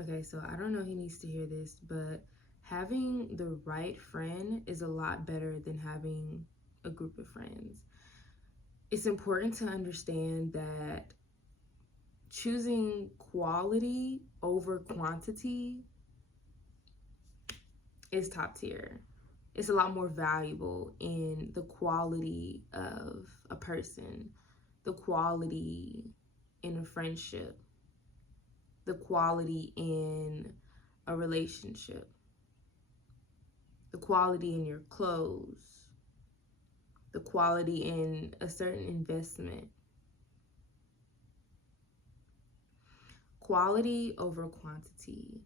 Okay, so I don't know if he needs to hear this, but having the right friend is a lot better than having a group of friends. It's important to understand that choosing quality over quantity is top tier. It's a lot more valuable in the quality of a person, the quality in a friendship, the quality in a relationship, the quality in your clothes, the quality in a certain investment. Quality over quantity.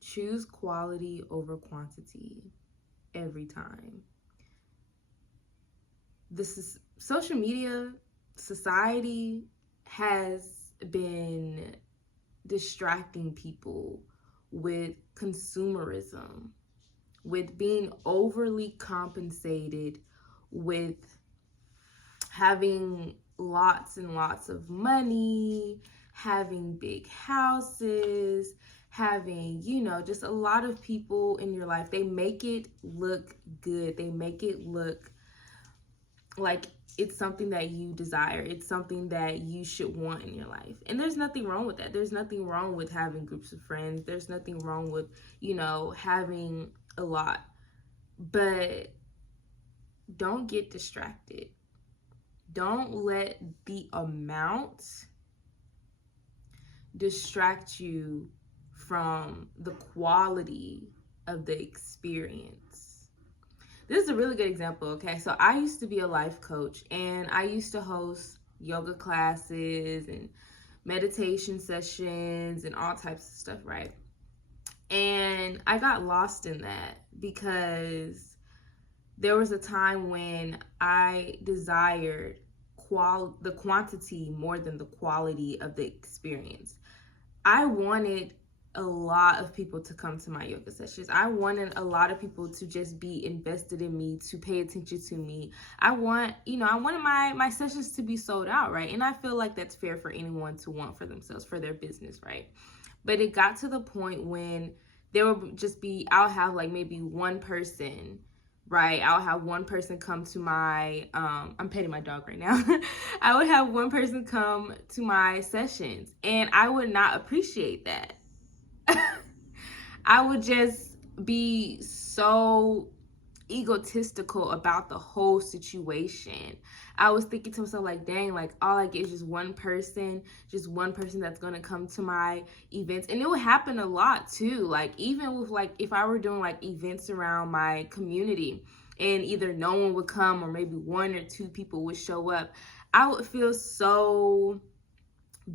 Choose quality over quantity every time. This is social media, society has been distracting people with consumerism, with being overly compensated, with having lots and lots of money, having big houses, having, just a lot of people in your life. They make it look good. They make it look like it's something that you desire. It's something that you should want in your life. And there's nothing wrong with that. There's nothing wrong with having groups of friends. There's nothing wrong with, having a lot. But don't get distracted. Don't let the amount distract you from the quality of the experience. This is a really good example, okay? So I used to be a life coach, and I used to host yoga classes and meditation sessions and all types of stuff, right? And I got lost in that because there was a time when I desired the quantity more than the quality of the experience. I wanted a lot of people to come to my yoga sessions. I wanted a lot of people to just be invested in me, to pay attention to me. I wanted my sessions to be sold out, right? And I feel like that's fair for anyone to want for themselves, for their business, right? But it got to the point when there would just be, I'll have like maybe one person, right? I'll have one person come to my, I'm petting my dog right now. I would have one person come to my sessions, and I would not appreciate that. I would just be so egotistical about the whole situation. I was thinking to myself, like, dang, like all I get is just one person that's gonna come to my events. And it would happen a lot too. Like, even with, like, if I were doing like events around my community and either no one would come or maybe one or two people would show up, I would feel so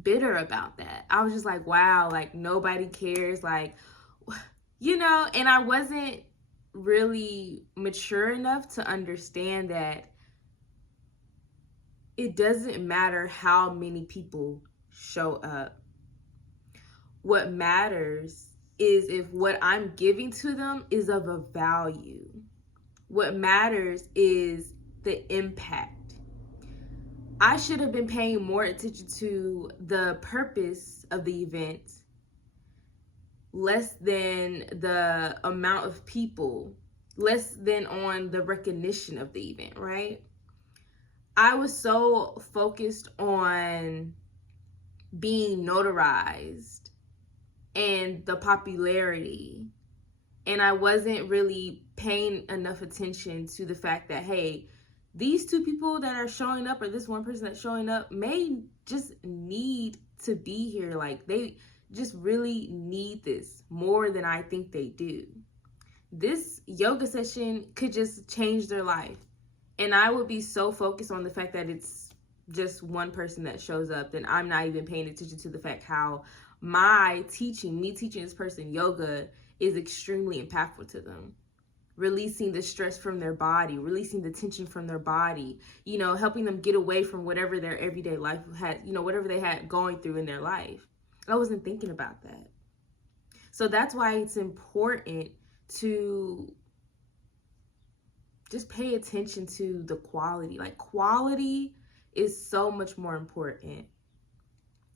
bitter about that. I was just like, wow, like nobody cares, like, and I wasn't really mature enough to understand that it doesn't matter how many people show up. What matters is if what I'm giving to them is of a value. What matters is the impact. I should have been paying more attention to the purpose of the event, less than the amount of people, less than on the recognition of the event, right? I was so focused on being notarized and the popularity, and I wasn't really paying enough attention to the fact that, hey, these two people that are showing up, or this one person that's showing up, may just need to be here. Like, they just really need this more than I think they do. This yoga session could just change their life. And I would be so focused on the fact that it's just one person that shows up, then I'm not even paying attention to the fact how me teaching this person yoga is extremely impactful to them. Releasing the stress from their body, releasing the tension from their body, helping them get away from whatever their everyday life had, whatever they had going through in their life. I wasn't thinking about that. So that's why it's important to just pay attention to the quality. Like, quality is so much more important.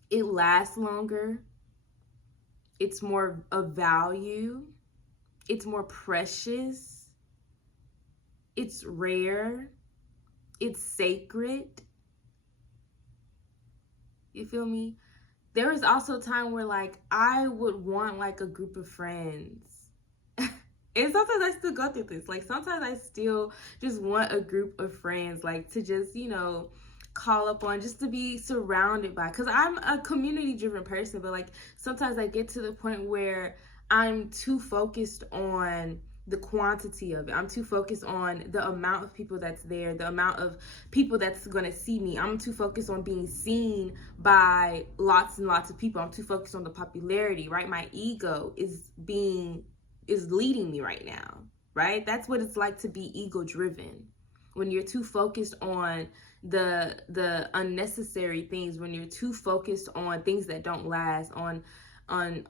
It lasts longer. It's more of value. It's more precious. It's rare. It's sacred. You feel me? There was also a time where like I would want like a group of friends. And sometimes I still go through this. Like sometimes I still just want a group of friends, like to just, call up on, just to be surrounded by. Because I'm a community driven person, but like sometimes I get to the point where I'm too focused on the quantity of it. I'm too focused on the amount of people that's there, the amount of people that's going to see me. I'm too focused on being seen by lots and lots of people. I'm too focused on the popularity, right? My ego is leading me right now, right? That's what it's like to be ego driven. When you're too focused on the unnecessary things, when you're too focused on things that don't last, on an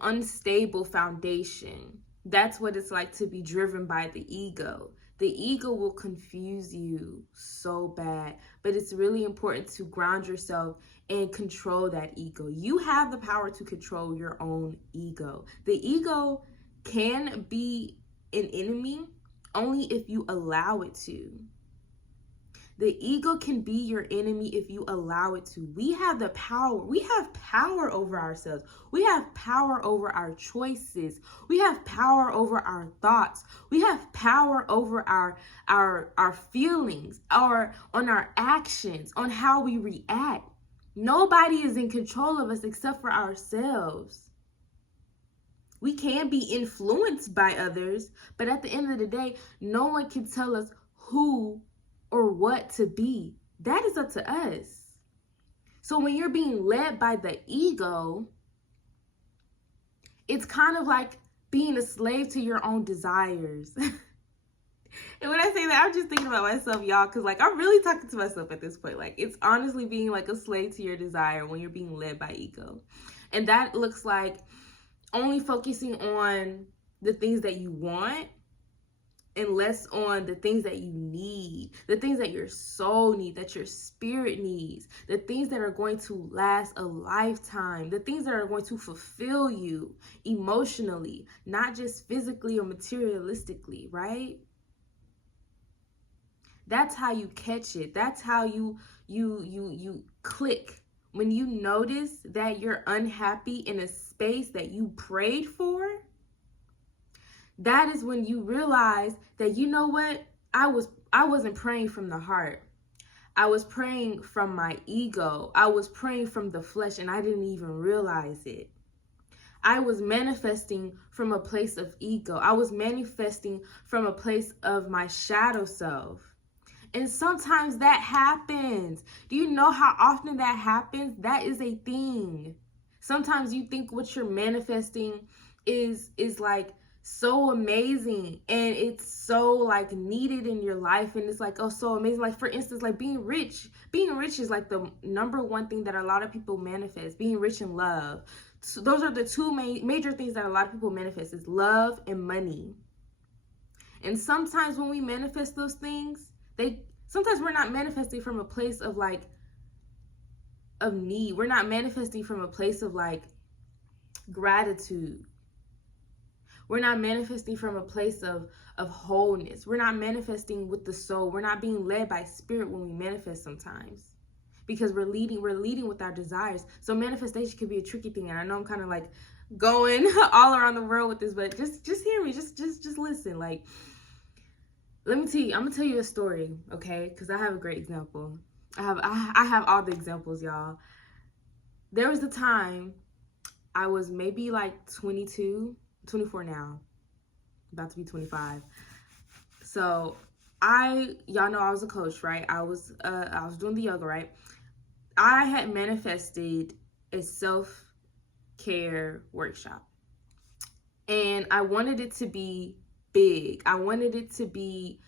unstable foundation. That's what it's like to be driven by the ego. The ego will confuse you so bad, but it's really important to ground yourself and control that ego. You have the power to control your own ego. The ego can be an enemy only if you allow it to. The ego can be your enemy if you allow it to. We have the power. We have power over ourselves. We have power over our choices. We have power over our thoughts. We have power over our feelings, on our actions, on how we react. Nobody is in control of us except for ourselves. We can be influenced by others, but at the end of the day, no one can tell us who or what to be. That is up to us. So when you're being led by the ego, it's kind of like being a slave to your own desires. And when I say that, I'm just thinking about myself, y'all, because like I'm really talking to myself at this point. Like it's honestly being like a slave to your desire when you're being led by ego. And that looks like only focusing on the things that you want and less on the things that you need, the things that your soul needs, that your spirit needs, the things that are going to last a lifetime, the things that are going to fulfill you emotionally, not just physically or materialistically, right? That's how you catch it. That's how you click. When you notice that you're unhappy in a space that you prayed for, that is when you realize that, you know what? I wasn't praying from the heart. I was praying from my ego. I was praying from the flesh, and I didn't even realize it. I was manifesting from a place of ego. I was manifesting from a place of my shadow self. And sometimes that happens. Do you know how often that happens? That is a thing. Sometimes you think what you're manifesting is like so amazing and it's so like needed in your life, and it's like, oh, so amazing. Like for instance, like being rich is like the number one thing that a lot of people manifest. Being rich in love. So those are the two major things that a lot of people manifest, is love and money. And sometimes when we manifest those things, sometimes we're not manifesting from a place of like of need. We're not manifesting from a place of like gratitude. We're not manifesting from a place of wholeness. We're not manifesting with the soul. We're not being led by spirit when we manifest sometimes, because we're leading with our desires. So manifestation can be a tricky thing. And I know I'm kind of like going all around the world with this, but just hear me. Just listen. Like, let me tell you, I'm gonna tell you a story, okay? Because I have a great example. I have all the examples, y'all. There was a time I was maybe like 22, 24 now, about to be 25. So y'all know I was a coach, right? I was doing the yoga, right? I had manifested a self-care workshop, and I wanted it to be big. I wanted it to be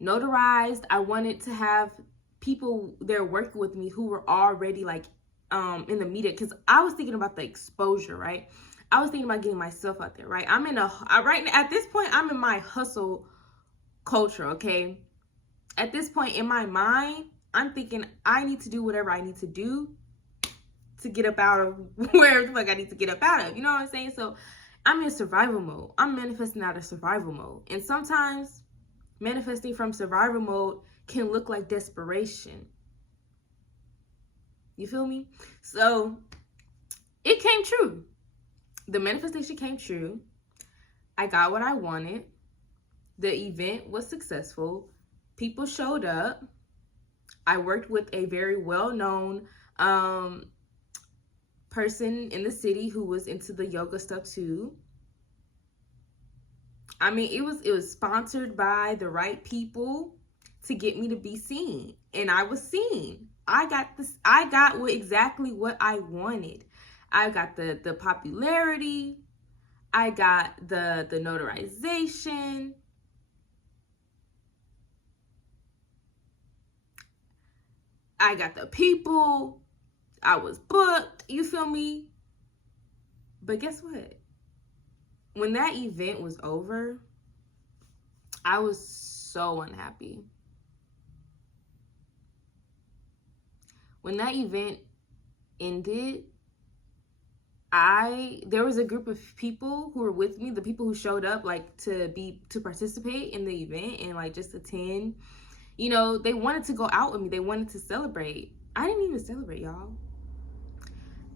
notarized. I wanted to have people there working with me who were already like in the media, because I was thinking about the exposure, right? I was thinking about getting myself out there, right? At this point, I'm in my hustle culture, okay? At this point in my mind, I'm thinking I need to do whatever I need to do to get up out of where the fuck I need to get up out of. You know what I'm saying? So I'm in survival mode. I'm manifesting out of survival mode. And sometimes manifesting from survival mode can look like desperation. You feel me? So it came true. The manifestation came true. I got what I wanted. The event was successful. People showed up. I worked with a very well-known person in the city who was into the yoga stuff too. I mean, it was sponsored by the right people to get me to be seen, and I was seen. I got exactly what I wanted. I got the popularity. I got the notarization. I got the people. I was booked. You feel me? But guess what? When that event was over, I was so unhappy. When that event ended, there was a group of people who were with me, the people who showed up like to participate in the event and like just attend. You know, they wanted to go out with me. They wanted to celebrate. I didn't even celebrate, y'all.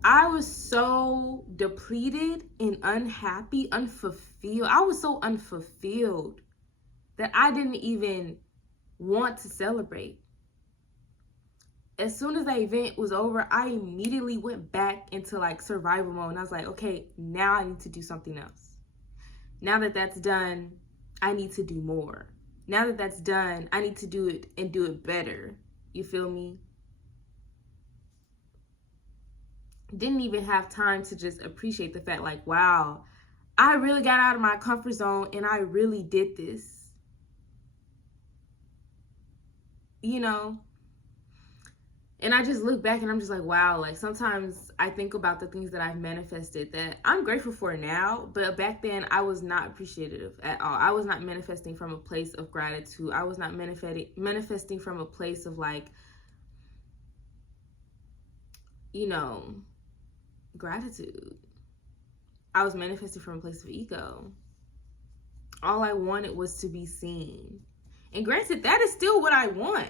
I was so depleted and unhappy, unfulfilled. I was so unfulfilled that I didn't even want to celebrate. As soon as that event was over, I immediately went back into like survival mode. And I was like, okay, now I need to do something else. Now that that's done, I need to do more. Now that that's done, I need to do it and do it better. You feel me? Didn't even have time to just appreciate the fact like, wow, I really got out of my comfort zone and I really did this. You know? And I just look back and I'm just like, wow, like sometimes I think about the things that I've manifested that I'm grateful for now, but back then I was not appreciative at all. I was not manifesting from a place of gratitude. I was not manifesting from a place of like, you know, gratitude. I was manifesting from a place of ego. All I wanted was to be seen. And granted, that is still what I want.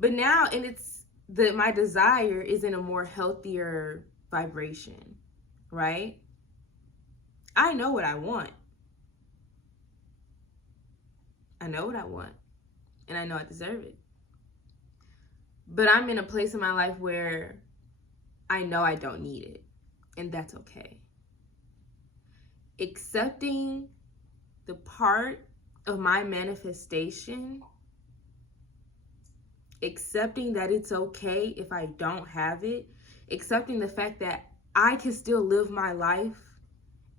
But now, and my desire is in a more healthier vibration, right? I know what I want. I know what I want. And I know I deserve it. But I'm in a place in my life where I know I don't need it. And that's okay. Accepting the part of my manifestation, accepting that it's okay if I don't have it, accepting the fact that I can still live my life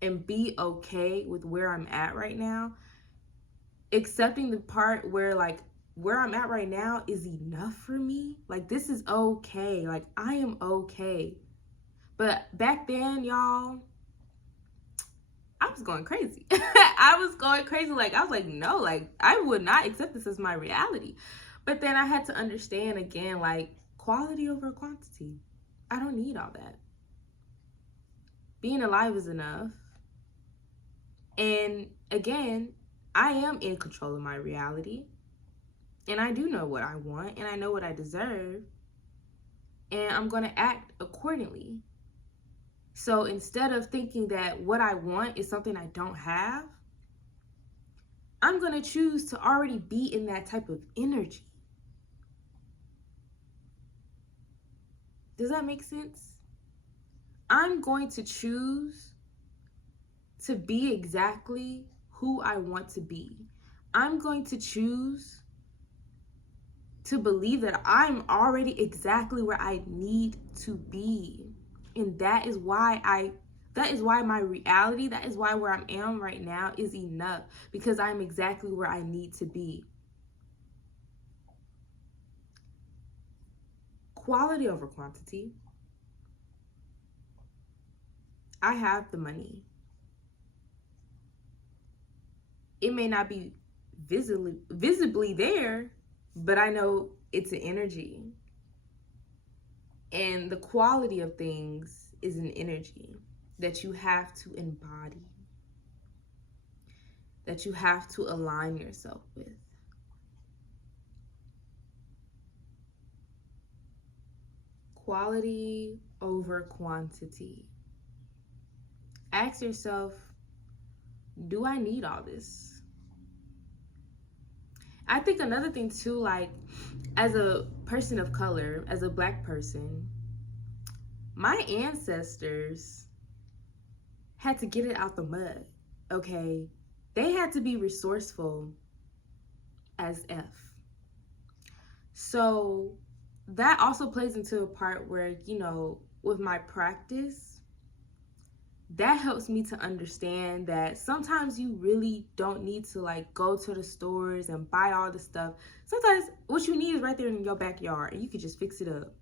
and be okay with where I'm at right now, accepting the part where like where I'm at right now is enough for me. Like this is okay. Like I am okay. But back then, y'all, I was going crazy. I was going crazy. Like I was like, no, like I would not accept this as my reality. But then I had to understand again, like quality over quantity. I don't need all that. Being alive is enough. And again, I am in control of my reality. And I do know what I want and I know what I deserve. And I'm going to act accordingly. So instead of thinking that what I want is something I don't have, I'm going to choose to already be in that type of energy. Does that make sense? I'm going to choose to be exactly who I want to be. I'm going to choose to believe that I'm already exactly where I need to be. And that is why my reality, that is why where I am right now is enough, because I'm exactly where I need to be. Quality over quantity. I have the money. It may not be visibly there, but I know it's an energy. And the quality of things is an energy that you have to embody, that you have to align yourself with. Quality over quantity. Ask yourself, do I need all this? I think another thing too, like as a person of color, as a Black person, my ancestors had to get it out the mud, okay? They had to be resourceful as F. So that also plays into a part where, you know, with my practice, that helps me to understand that sometimes you really don't need to like go to the stores and buy all the stuff. Sometimes what you need is right there in your backyard and you can just fix it up.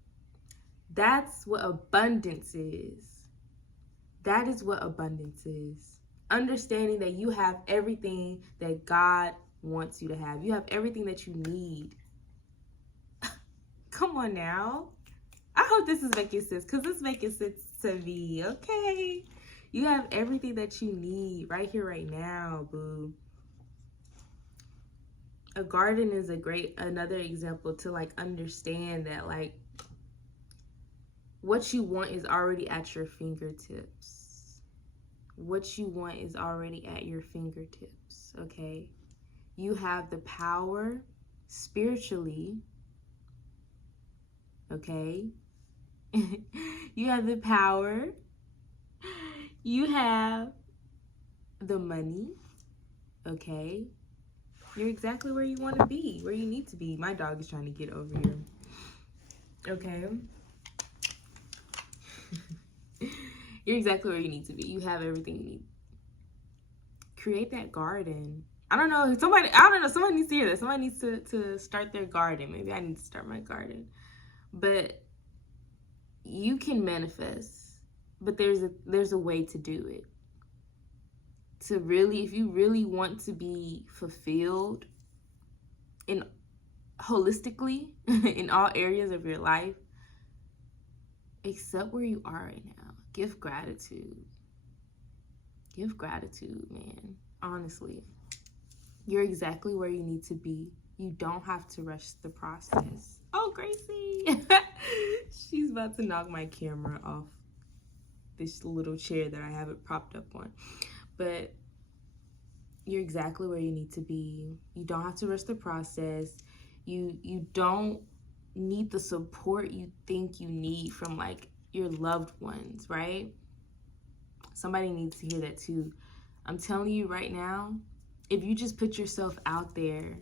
That's what abundance is. That is what abundance is. Understanding that you have everything that God wants you to have. You have everything that you need. Come on now. I hope this is making sense, because it's making sense to me, okay? You have everything that you need right here, right now, boo. A garden is another example to like understand that like what you want is already at your fingertips. What you want is already at your fingertips, okay? You have the power spiritually, okay? You have the power. You have the money, okay? You're exactly where you want to be, where you need to be. My dog is trying to get over here, okay? You're exactly where you need to be. You have everything you need. Create that garden. I don't know, somebody needs to hear this. Somebody needs to start their garden. Maybe I need to start my garden. But you can manifest, but there's a way to do it. To really, if you really want to be fulfilled in holistically in all areas of your life, accept where you are right now. Give gratitude. Give gratitude, man. Honestly, you're exactly where you need to be. You don't have to rush the process. Oh, Gracie. She's about to knock my camera off this little chair that I have it propped up on. But you're exactly where you need to be. You don't have to rush the process. You don't need the support you think you need from like your loved ones, right? Somebody needs to hear that too. I'm telling you right now, if you just put yourself out there,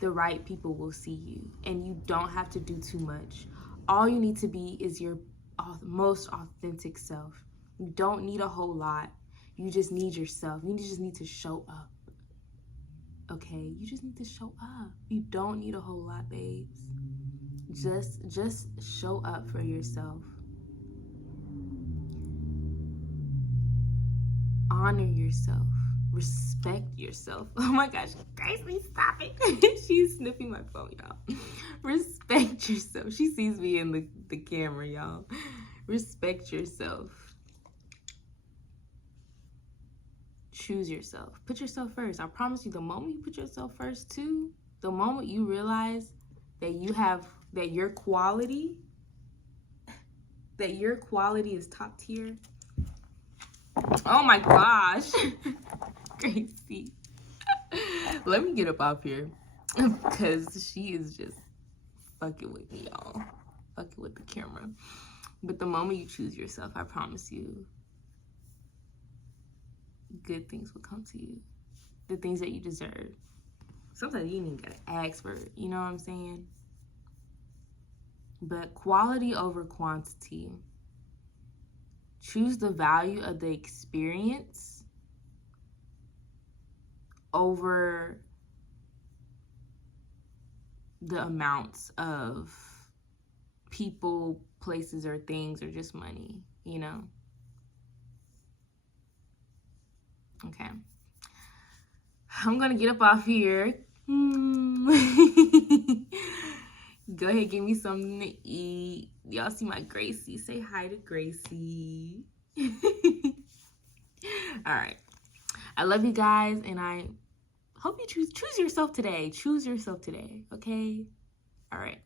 the right people will see you, and you don't have to do too much. All you need to be is your most authentic self. You don't need a whole lot. You just need yourself. You just need to show up. Okay? You just need to show up. You don't need a whole lot, babes. Just show up for yourself. Honor yourself. Respect yourself. Oh my gosh, Gracie, stop it. She's sniffing my phone, y'all. Respect yourself. She sees me in the camera, y'all. Respect yourself. Choose yourself. Put yourself first. I promise you, the moment you put yourself first too, the moment you realize that your quality is top tier. Oh my gosh. Gracie. Let me get up off here, because she is just fucking with me, y'all. Fucking with the camera. But the moment you choose yourself, I promise you, good things will come to you. The things that you deserve. Sometimes you ain't even gotta ask for it, you know what I'm saying? But quality over quantity. Choose the value of the experience over the amounts of people, places, or things, or just money, you know? Okay. I'm gonna get up off here. Go ahead, give me something to eat. Y'all see my Gracie. Say hi to Gracie. All right. I love you guys, and I hope you choose yourself today. Choose yourself today, okay? All right.